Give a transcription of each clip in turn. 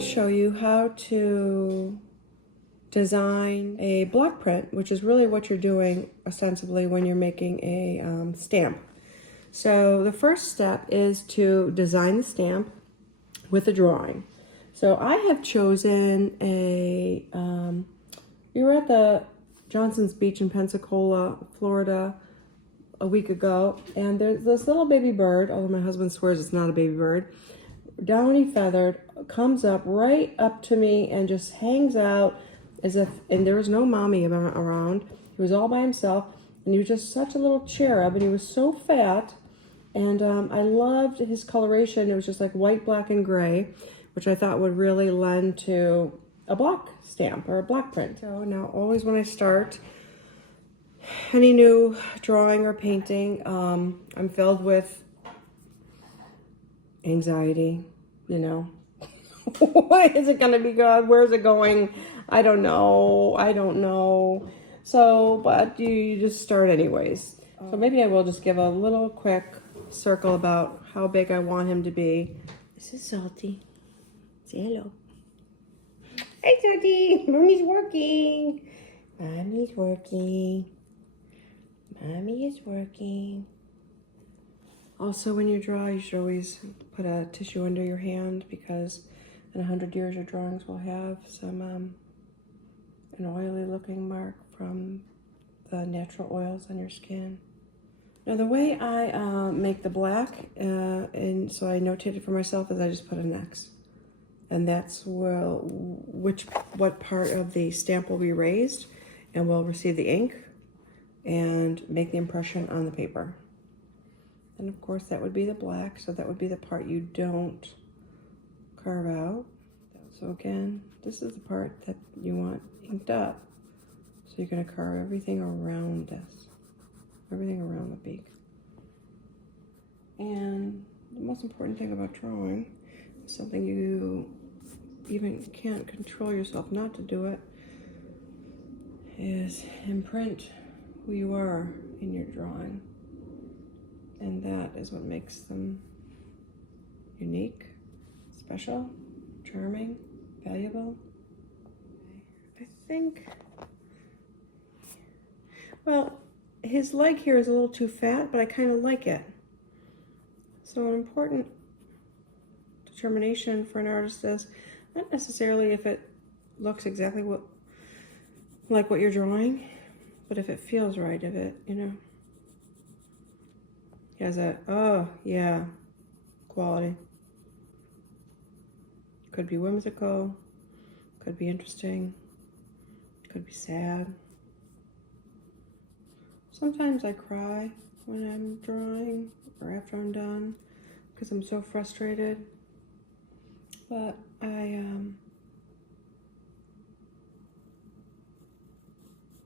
to show you how to design a block print, which is really what you're doing ostensibly when you're making a stamp. So the first step is to design the stamp with a drawing. So I have chosen a, we were at the Johnson's Beach in Pensacola, Florida a week ago, and there's this little baby bird, although my husband swears it's not a baby bird, downy feathered, comes up right up to me and just hangs out as if, and there was no mommy around. He was all by himself, and he was just such a little cherub, and he was so fat, and I loved his coloration. It was just like white, black, and gray, which I thought would really lend to a block stamp or a block print. So now always when I start any new drawing or painting, I'm filled with anxiety, you know. Is it going to be good? Where's it going? I don't know. So, but you just start anyways. So maybe I will just give a little quick circle about how big I want him to be. This is Salty. Say hello. Hi, Salty. Mommy's working. Mommy's working. Mommy is working. Also, when you draw, you should always put a tissue under your hand, because in 100 years your drawings will have some an oily looking mark from the natural oils on your skin. Now the way I make the black, and so I notated for myself, is I just put an X. And that's what part of the stamp will be raised and will receive the ink and make the impression on the paper. And of course that would be the black, so that would be the part you don't carve out. So again, this is the part that you want inked up. So you're going to carve everything around this, everything around the beak. And the most important thing about drawing, something you even can't control yourself not to do it, is imprint who you are in your drawing. And that is what makes them unique, special, charming, valuable. I think, well, his leg here is a little too fat, but I kind of like it. So an important determination for an artist is not necessarily if it looks exactly like what you're drawing, but if it feels right, if it, you know, has that, oh yeah, quality. Could be whimsical, could be interesting, could be sad. Sometimes I cry when I'm drawing or after I'm done because I'm so frustrated. But I'm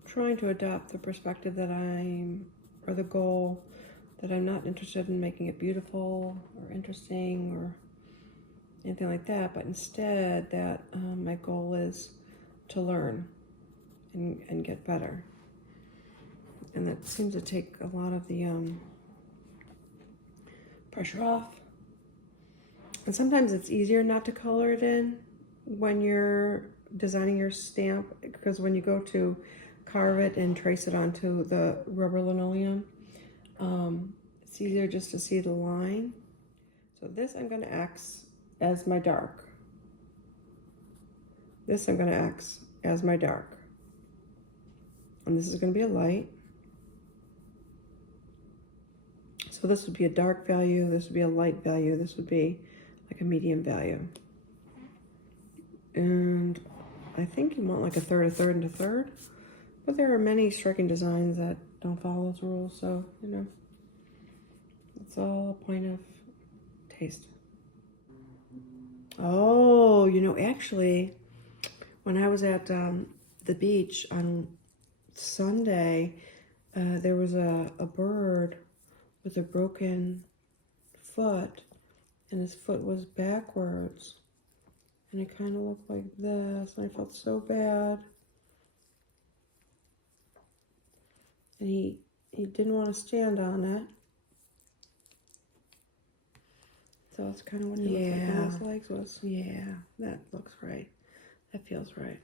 trying to adopt the perspective that or the goal that I'm not interested in making it beautiful or interesting or anything like that, but instead that my goal is to learn and get better. And that seems to take a lot of the pressure off. And sometimes it's easier not to color it in when you're designing your stamp, because when you go to carve it and trace it onto the rubber linoleum, it's easier just to see the line. So this I'm going to X as my dark. This I'm going to X as my dark. And this is going to be a light. So this would be a dark value, this would be a light value, this would be like a medium value. And I think you want like a third, and a third. But there are many striking designs that don't follow those rules, so, you know, it's all a point of taste. Oh, you know, actually, when I was at the beach on Sunday, there was a bird with a broken foot, and his foot was backwards, and it kind of looked like this, and I felt so bad. And he didn't want to stand on it. So it's kind of what he looks like when his legs was. Yeah, that looks right. That feels right.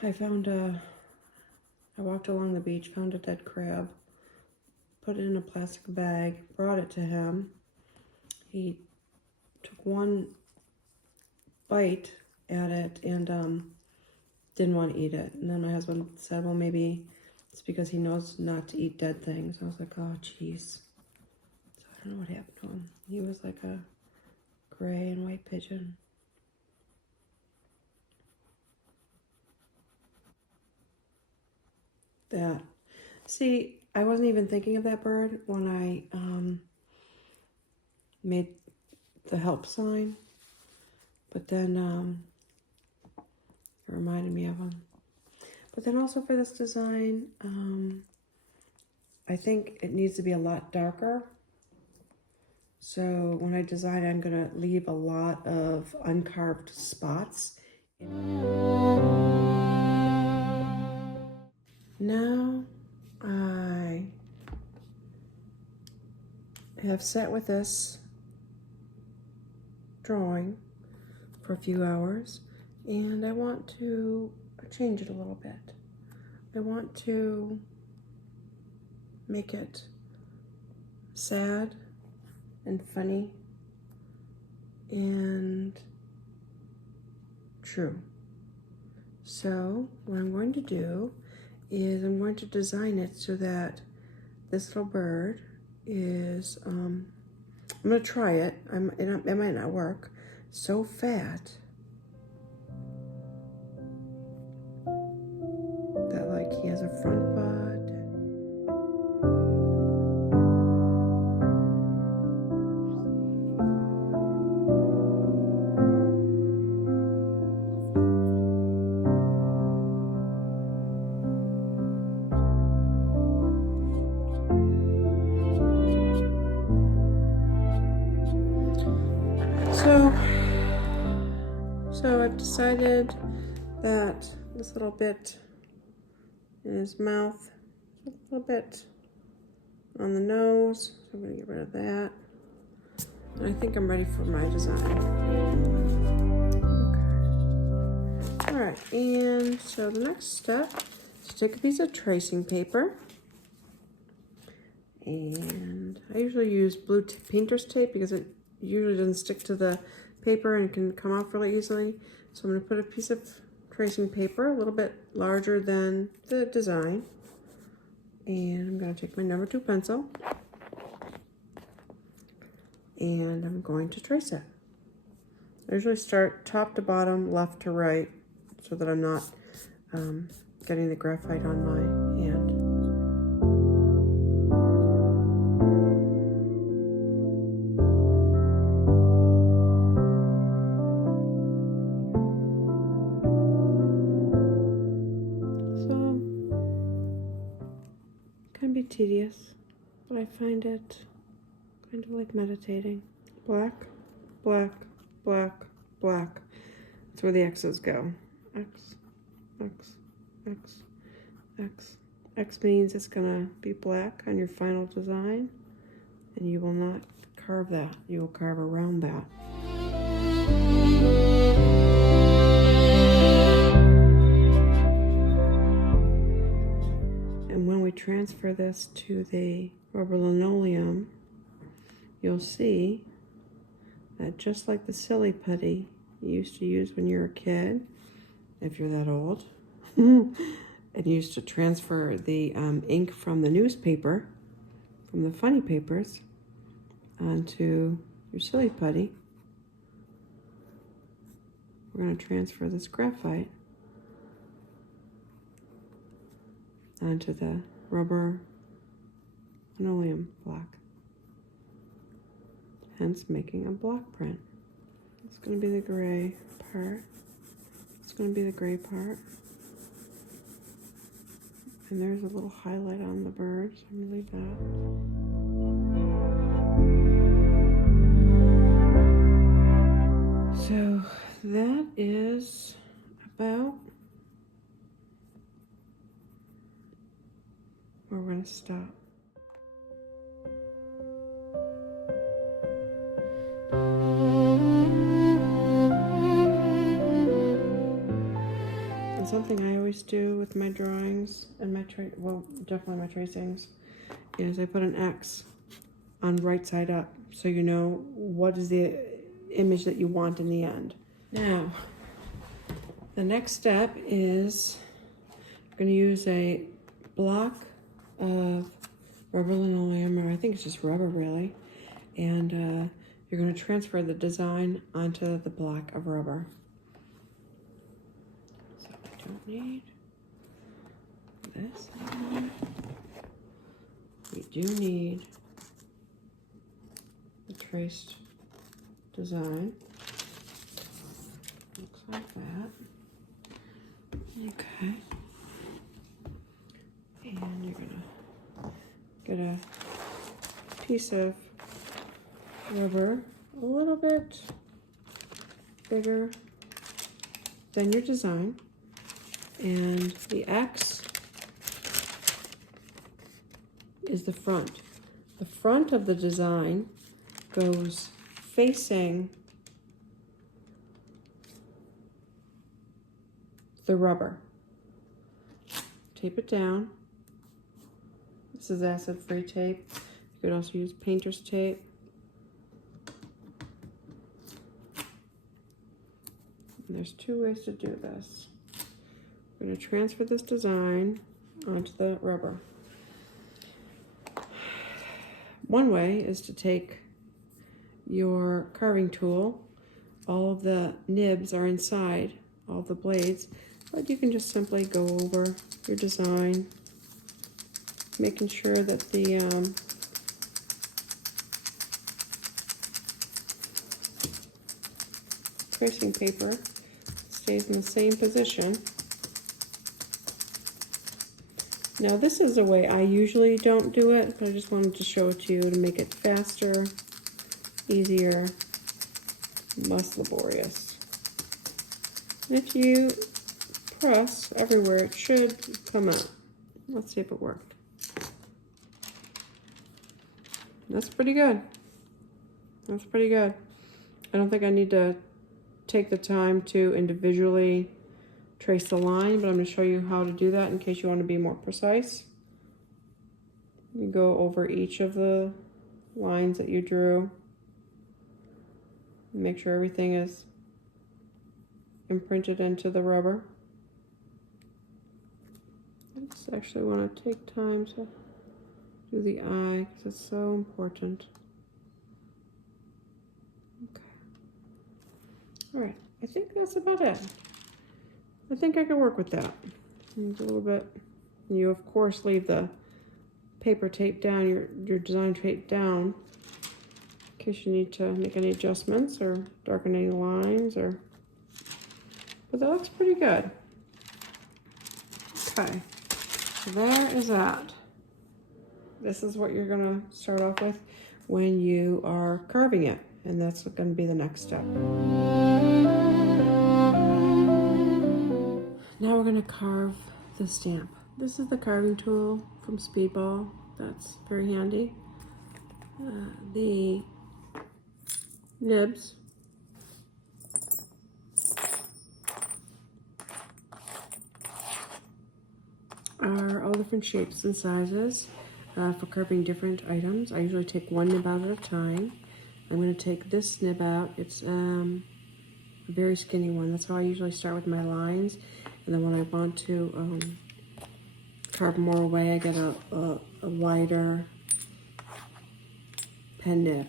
I walked along the beach, found a dead crab, put it in a plastic bag, brought it to him. He took one bite at it and didn't want to eat it. And then my husband said, well, maybe it's because he knows not to eat dead things. I was like, oh, jeez. So I don't know what happened to him. He was like a gray and white pigeon. That. See, I wasn't even thinking of that bird when I made the help sign. But then it reminded me of him. But then also for this design, I think it needs to be a lot darker. So when I design it, I'm going to leave a lot of uncarved spots. Now I have sat with this drawing for a few hours, and I want to change it a little bit. I want to make it sad and funny and true. So what I'm going to do is I'm going to design it so that this little bird is, I'm going to try it. It might not work. So fat that like he has a front butt. So I've decided that this little bit in his mouth, a little bit on the nose, so I'm going to get rid of that. And I think I'm ready for my design. Okay. All right, and so the next step is to take a piece of tracing paper. And I usually use blue painter's tape because it usually doesn't stick to the paper and can come off really easily. So I'm going to put a piece of tracing paper, a little bit larger than the design. And I'm going to take my number 2 pencil. And I'm going to trace it. I usually start top to bottom, left to right, so that I'm not getting the graphite on my hand. Can be tedious, but I find it kind of like meditating. Black, black, black, black. That's where the X's go. X, X, X, X. X means it's gonna be black on your final design, and you will not carve that. You will carve around that. And when we transfer this to the rubber linoleum, you'll see that just like the silly putty you used to use when you were a kid, if you're that old, and used to transfer the ink from the newspaper, from the funny papers, onto your silly putty, we're going to transfer this graphite onto the rubber linoleum block, hence making a block print. It's going to be the gray part. It's going to be the gray part. And there's a little highlight on the bird, so I'm going to leave that. So that is about where we're going to stop. something I always do with my drawings and my definitely my tracings, is I put an X on right side up, so you know what is the image that you want in the end. Now, the next step is I'm going to use a block of rubber linoleum, or I think it's just rubber really, and you're going to transfer the design onto the block of rubber. So I don't need this anymore. We do need the traced design. Looks like that. Okay. And you're gonna get a piece of rubber a little bit bigger than your design, and the X is the front. The front of the design goes facing the rubber. Tape it down. This is acid-free tape. You could also use painter's tape. And there's two ways to do this. We're going to transfer this design onto the rubber. One way is to take your carving tool. All of the nibs are inside, all the blades, but you can just simply go over your design, making sure that the tracing paper stays in the same position. Now this is a way I usually don't do it, but I just wanted to show it to you to make it faster, easier, less laborious. If you press everywhere, it should come out. Let's see if it worked. That's pretty good. That's pretty good. I don't think I need to take the time to individually trace the line, but I'm going to show you how to do that in case you want to be more precise. You go over each of the lines that you drew. Make sure everything is imprinted into the rubber. I just actually want to take time to do the eye because it's so important. Okay. All right, I think that's about it. I think I can work with that. There's a little bit. You of course leave the paper tape down, your design tape down, in case you need to make any adjustments or darken any lines, or. But that looks pretty good. Okay, so there is that. This is what you're gonna start off with when you are carving it, and that's gonna be the next step. Now we're gonna carve the stamp. This is the carving tool from Speedball. That's very handy. The nibs are all different shapes and sizes for carving different items. I usually take one nib out at a time. I'm going to take this nib out. It's a very skinny one. That's how I usually start with my lines. And then when I want to carve more away, I get a wider pen nib,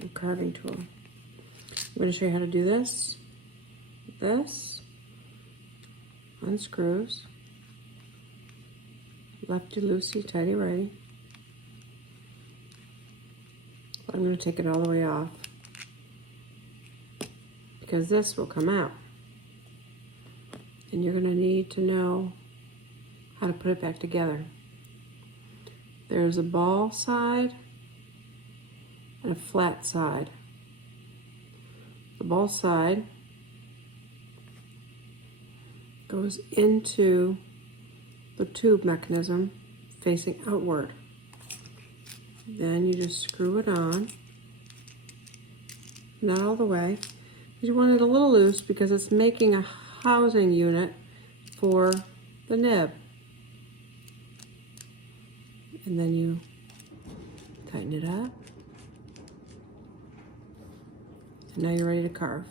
a carving tool. I'm going to show you how to do this. This unscrews. Lefty loosey, tighty righty. I'm going to take it all the way off because this will come out. And you're going to need to know how to put it back together. There's a ball side and a flat side. The ball side goes into the tube mechanism facing outward. Then you just screw it on, not all the way. You want it a little loose because it's making a housing unit for the nib. And then you tighten it up. And now you're ready to carve.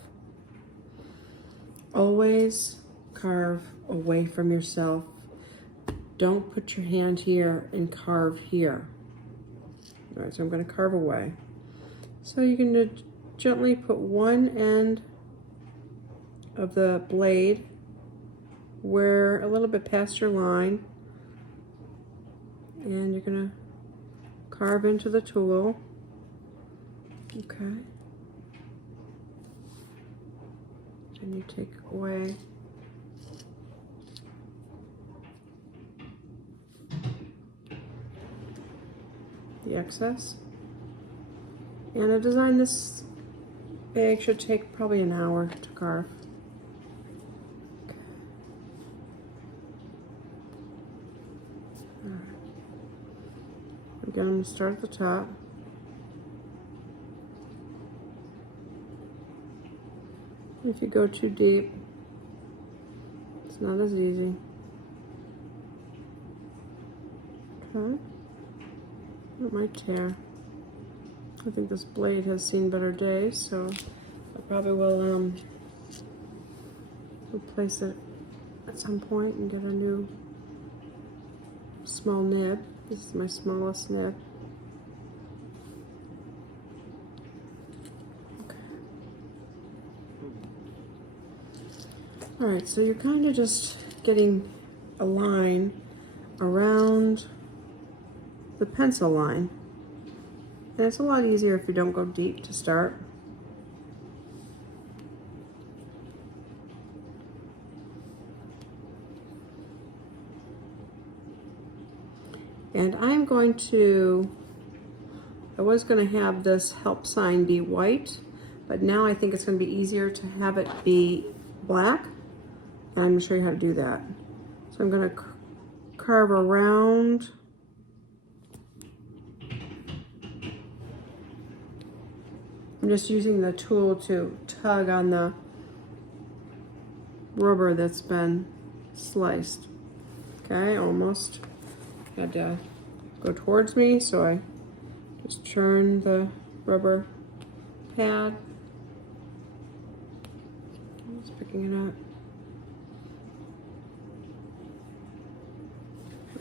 Always carve away from yourself. Don't put your hand here and carve here. All right, so I'm going to carve away. So you can gently put one end of the blade where a little bit past your line, and you're going to carve into the tool. Okay. And you take away the excess. And a design this big should take probably an hour to carve. Okay. All right. Again, I'm going to start at the top. If you go too deep, it's not as easy. Okay. It might tear. I think this blade has seen better days, so I probably will replace it at some point and get a new small nib. This is my smallest nib. All right, so you're kind of just getting a line around the pencil line. And it's a lot easier if you don't go deep to start. And I'm going to, I was going to have this help sign be white, but now I think it's going to be easier to have it be black. And I'm going to show you how to do that. So I'm going to carve around I'm just using the tool to tug on the rubber that's been sliced. Okay, almost. Got to go towards me, so I just turn the rubber pad. Just picking it up.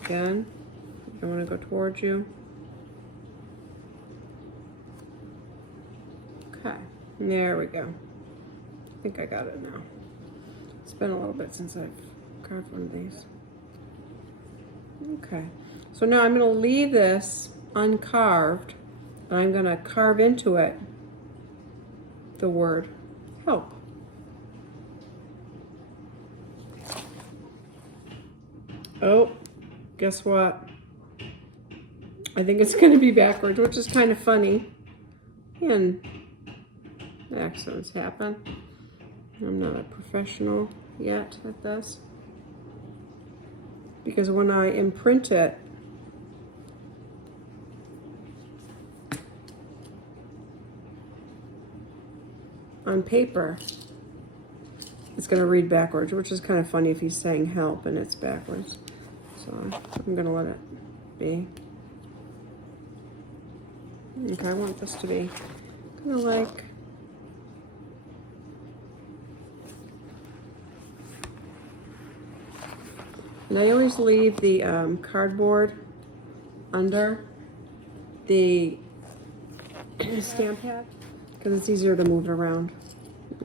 Again, I want to go towards you. Okay, there we go. I think I got it now. It's been a little bit since I've carved one of these. Okay, so now I'm going to leave this uncarved, and I'm going to carve into it the word help. Oh, guess what? I think it's going to be backwards, which is kind of funny. And accidents happen. I'm not a professional yet at this. Because when I imprint it, on paper, it's going to read backwards, which is kind of funny if he's saying help and it's backwards. So I'm going to let it be. Okay, I want this to be kind of like and I always leave the cardboard under the stamp pad because it's easier to move it around.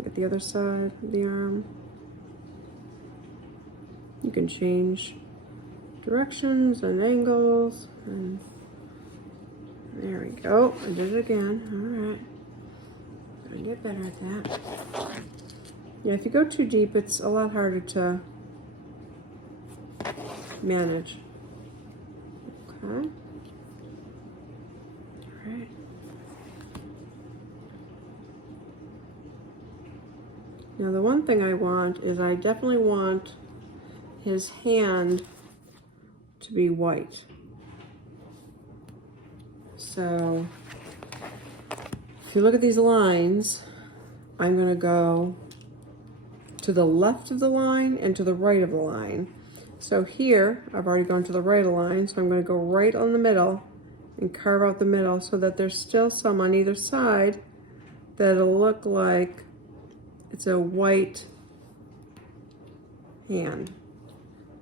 Get the other side of the arm. You can change directions and angles. And there we go. I did it again. All right. I get better at that. Yeah, if you go too deep, it's a lot harder to manage. Okay. All right. Now the one thing I want is I definitely want his hand to be white. So if you look at these lines, I'm going to go to the left of the line and to the right of the line. So here, I've already gone to the right of the line, so I'm going to go right on the middle and carve out the middle so that there's still some on either side that'll look like it's a white hand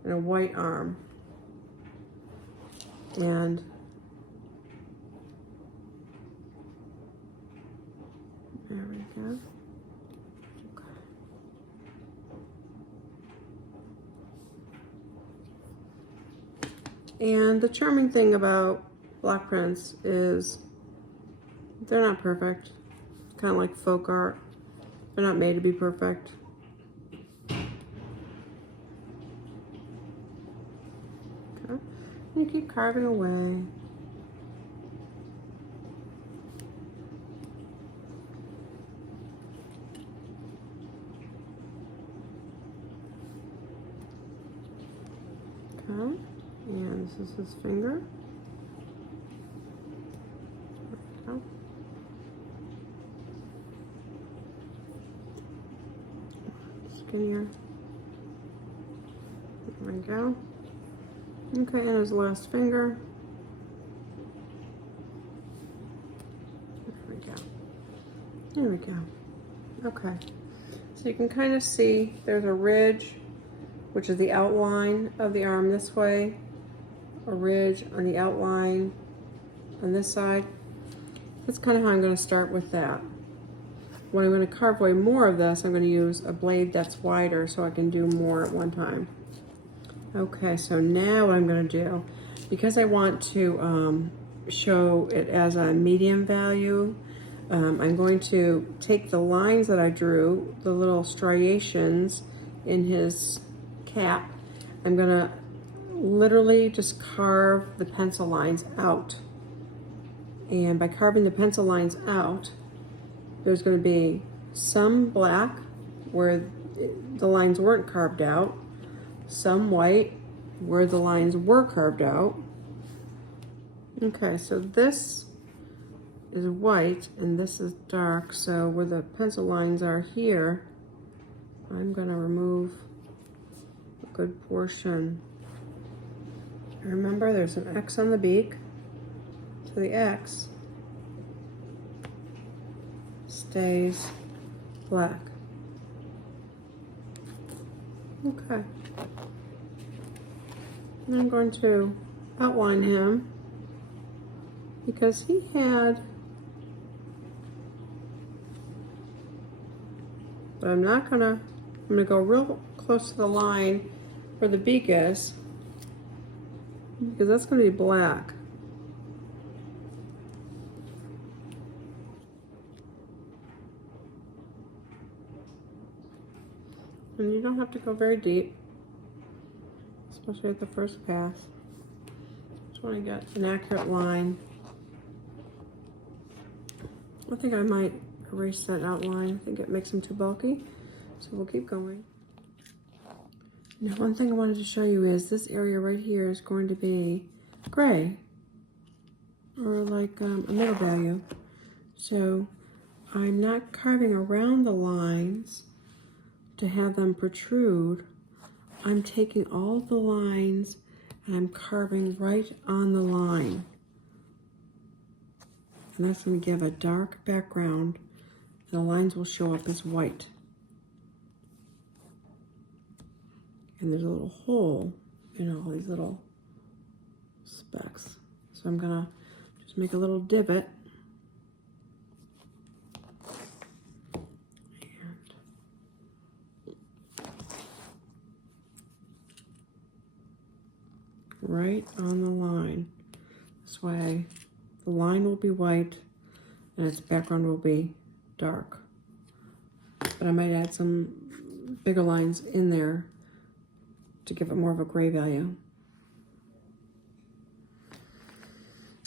and a white arm. And there we go. And the charming thing about block prints is they're not perfect. Kind of like folk art. They're not made to be perfect. Okay. And you keep carving away. Okay. And this is his finger. There we go. Skinnier. There we go. Okay, and his last finger. There we go. There we go. Okay. So you can kind of see there's a ridge, which is the outline of the arm this way, a ridge on the outline on this side. That's kind of how I'm going to start with that. When I'm going to carve away more of this, I'm going to use a blade that's wider so I can do more at one time. Okay, so now what I'm going to do, because I want to show it as a medium value, I'm going to take the lines that I drew, the little striations in his cap, I'm going to literally just carve the pencil lines out. And by carving the pencil lines out, there's going to be some black where the lines weren't carved out, some white where the lines were carved out. Okay, so this is white and this is dark, so where the pencil lines are here, I'm going to remove a good portion. Remember, there's an X on the beak, so the X stays black. Okay. And I'm going to outline him because he had, but I'm gonna go real close to the line where the beak is because that's gonna be black. And you don't have to go very deep, especially at the first pass. Just want to get an accurate line. I think I might erase that outline. I think it makes them too bulky. So we'll keep going. Now, one thing I wanted to show you is this area right here is going to be gray, or like a middle value. So I'm not carving around the lines to have them protrude. I'm taking all the lines and I'm carving right on the line. And that's going to give a dark background and the lines will show up as white. And there's a little hole in all these little specks. So I'm going to just make a little divot. Right on the line. This way the line will be white and its background will be dark. But I might add some bigger lines in there to give it more of a gray value.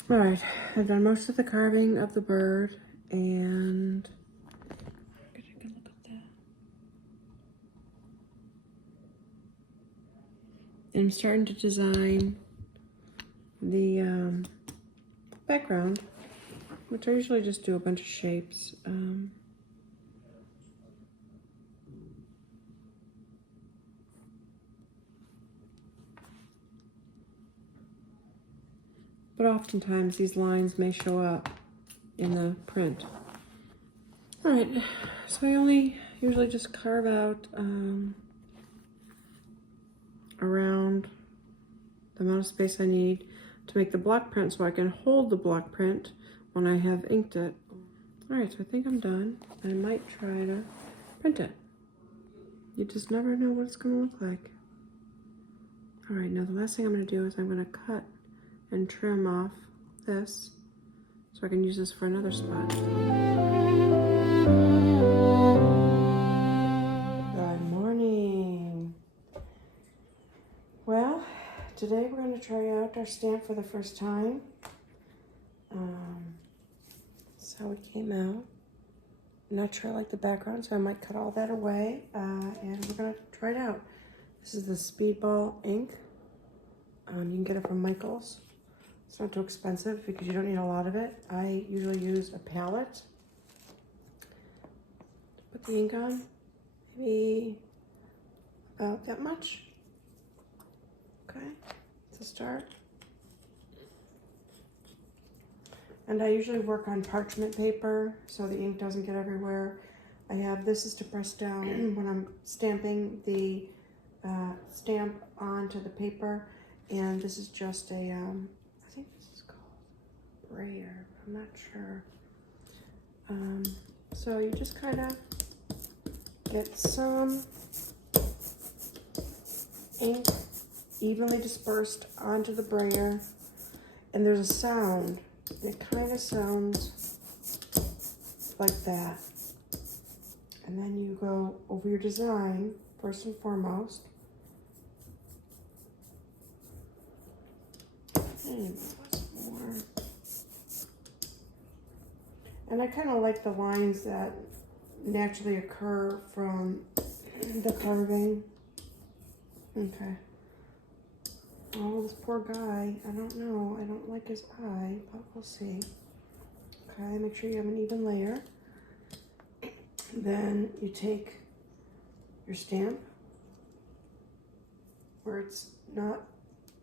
All right, I've done most of the carving of the bird and I'm starting to design the background, which I usually just do a bunch of shapes. but oftentimes these lines may show up in the print. All right, so I only usually just carve out around the amount of space I need to make the block print so I can hold the block print when I have inked it. All right, so I think I'm done. I might try to print it. You just never know what it's gonna look like. All right, now the last thing I'm gonna do is I'm gonna cut and trim off this so I can use this for another spot. Good morning. Well, today we're going to try out our stamp for the first time. That's how it came out. I'm not sure I like the background, so I might cut all that away, and we're going to try it out. This is the Speedball ink. You can get it from Michaels. It's not too expensive because you don't need a lot of it. I usually use a palette to put the ink on. Maybe about that much. Okay, to start. And I usually work on parchment paper so the ink doesn't get everywhere. I have, this is to press down when I'm stamping the stamp onto the paper. And this is just a, I think this is called brayer, I'm not sure. So you just kind of get some ink evenly dispersed onto the brayer, and there's a sound. It kind of sounds like that. And then you go over your design first and foremost. And more. And I kind of like the lines that naturally occur from the carving. Okay. Oh, this poor guy. I don't know. I don't like his eye, but we'll see. Okay, make sure you have an even layer. Then you take your stamp where it's not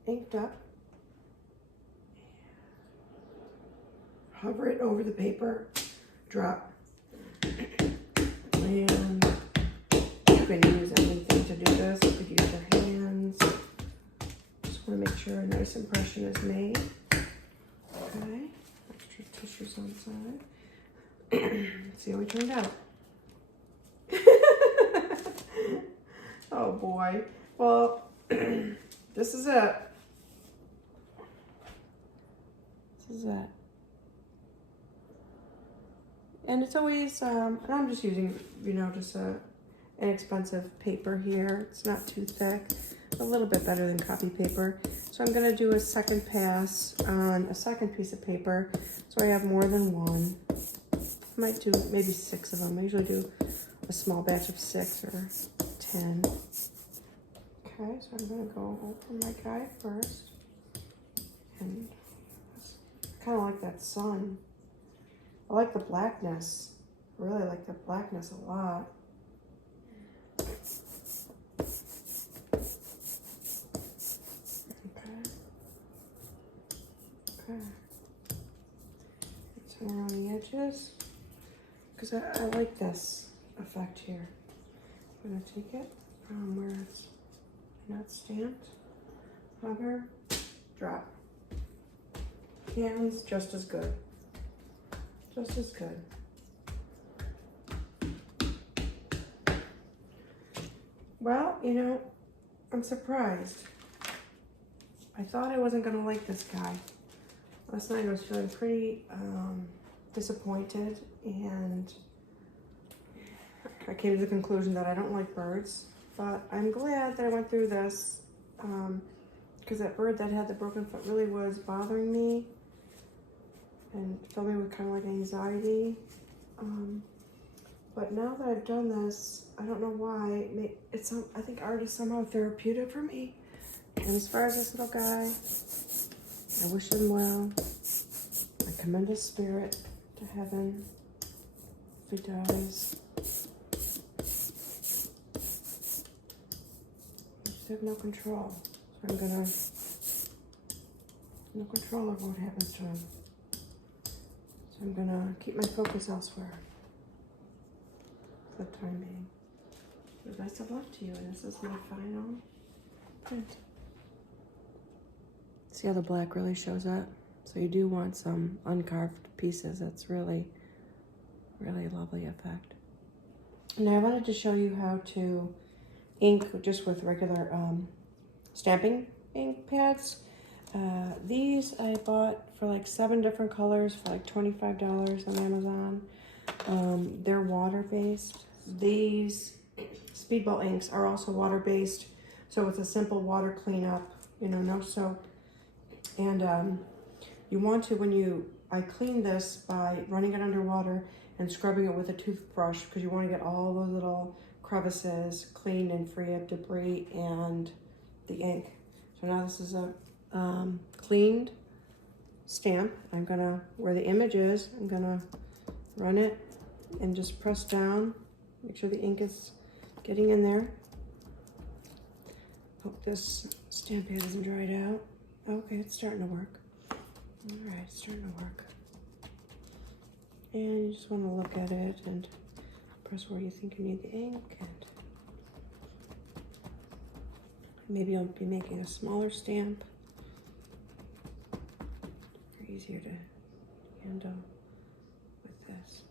inked up. Hover it over the paper, drop. And you can use anything to do this. You could use your hands. Just want to make sure a nice impression is made. Okay, extra tissues on the side. Let's see how we turned out. Oh boy. Well, this is it. This is it. And it's always, and I'm just using, you know, just a inexpensive paper here. It's not too thick, a little bit better than copy paper. So I'm gonna do a second pass on a second piece of paper. So I have more than one. I might do maybe 6 of them. I usually do a small batch of 6 or 10. Okay, so I'm gonna go over my guy first. And I kind of like that sun. I like the blackness. I really like the blackness a lot. Okay. Okay. Turn around the edges. Because I like this effect here. I'm going to take it from where it's not stamped. Hover. Drop. Hands just as good. Just as good. Well, you know, I'm surprised. I thought I wasn't gonna like this guy. Last night I was feeling pretty disappointed, and I came to the conclusion that I don't like birds, but I'm glad that I went through this because that bird that had the broken foot really was bothering me and filled me with kind of like anxiety. But now that I've done this, I don't know why, I think art is somehow therapeutic for me. And as far as this little guy, I wish him well. I commend his spirit to heaven if he dies. I just have no control. So I'm gonna No control over what happens to him. So I'm gonna keep my focus elsewhere for the time being. But best of luck to you, and this is my final print. See how the black really shows up? So you do want some uncarved pieces. That's really, really lovely effect. Now I wanted to show you how to ink just with regular stamping ink pads. These I bought for like 7 different colors for like $25 on Amazon. They're water-based. These Speedball inks are also water-based, so it's a simple water cleanup, you know, no soap. And you want to, I clean this by running it under water and scrubbing it with a toothbrush, because you want to get all those little crevices cleaned and free of debris and the ink. So now this is a cleaned stamp. I'm gonna, where the image is, I'm gonna run it and just press down, make sure the ink is getting in there. Hope this stamp pad isn't dried out. Okay, it's starting to work. All right, it's starting to work. And you just want to look at it and press where you think you need the ink. And maybe I'll be making a smaller stamp. Easier to handle with this.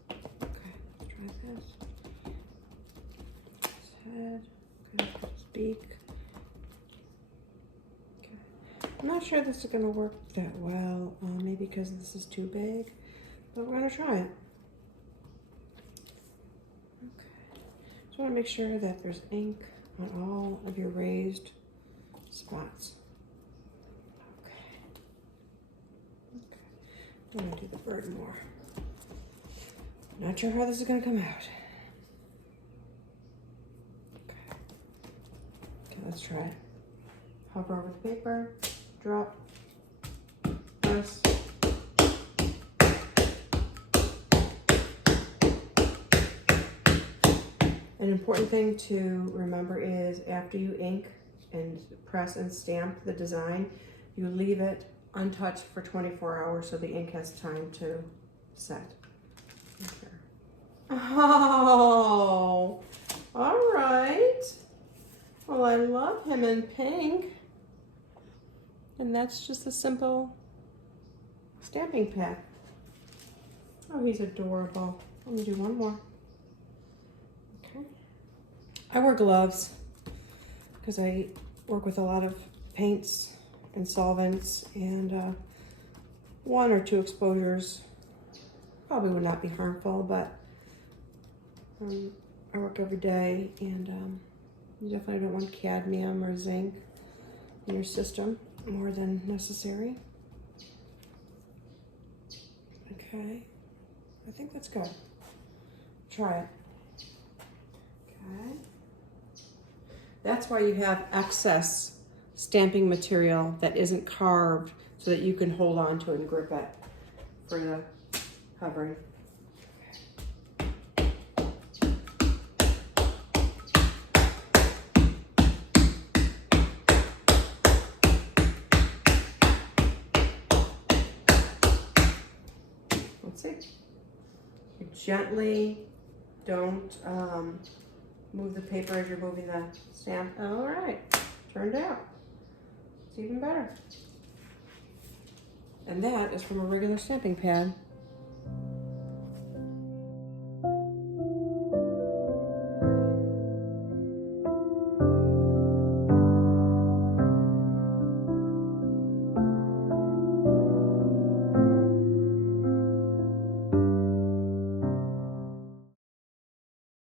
Okay, let's try this. His head, okay, his beak. Okay, I'm not sure this is going to work that well, maybe because this is too big, but we're going to try it. Okay, just want to make sure that there's ink on all of your raised spots. I'm gonna do the bird more. Not sure how this is gonna come out. Okay, let's try it. Hover over the paper, drop, press. An important thing to remember is after you ink and press and stamp the design, you leave it untouched for 24 hours so the ink has time to set. Okay. Oh, all right. Well, I love him in pink. And that's just a simple stamping pad. Oh, he's adorable. Let me do one more. Okay. I wear gloves because I work with a lot of paints and solvents, and 1 or 2 exposures probably would not be harmful, but I work every day, and you definitely don't want cadmium or zinc in your system more than necessary. Okay, I think that's good. Try it. Okay. That's why you have excess stamping material that isn't carved so that you can hold on to it and grip it for the hovering. Let's see. You gently don't move the paper as you're moving the stamp. All right, turned out. It's even better. And that is from a regular stamping pad.